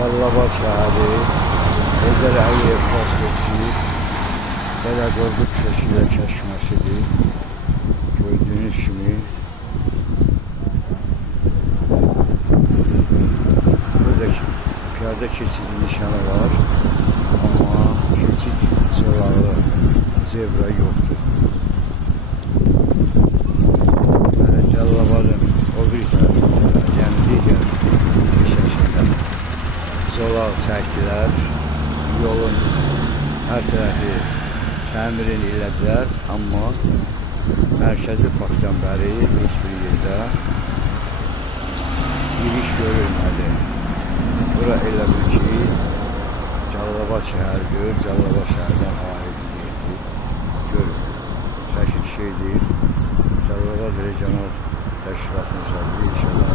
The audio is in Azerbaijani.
Cəlilabad şəhəri, Heydər Əliyev prospekti, Dədə Qorqud Köçkülər kəşməsidir. Gördüyünüz kimi buradakı piyada keçid nişanı var, amma keçid zolağı, zebra yoxdur. Cəlilabadın o bir tərəfində, yəni digər köşəsində zolaq çəkdilər, yolun hər tərəfi təmirini elədilər, amma mərkəzi parkdan bəri heç bir yerdə giriş görülmədi. Bura elə bil ki, Cəlilabad şəhəridir, Cəlilabad şəhərdən aid bir yerdir. Görün, şəkil şeydir. Cəlilabad Regional Təşkilatının sədri inşallah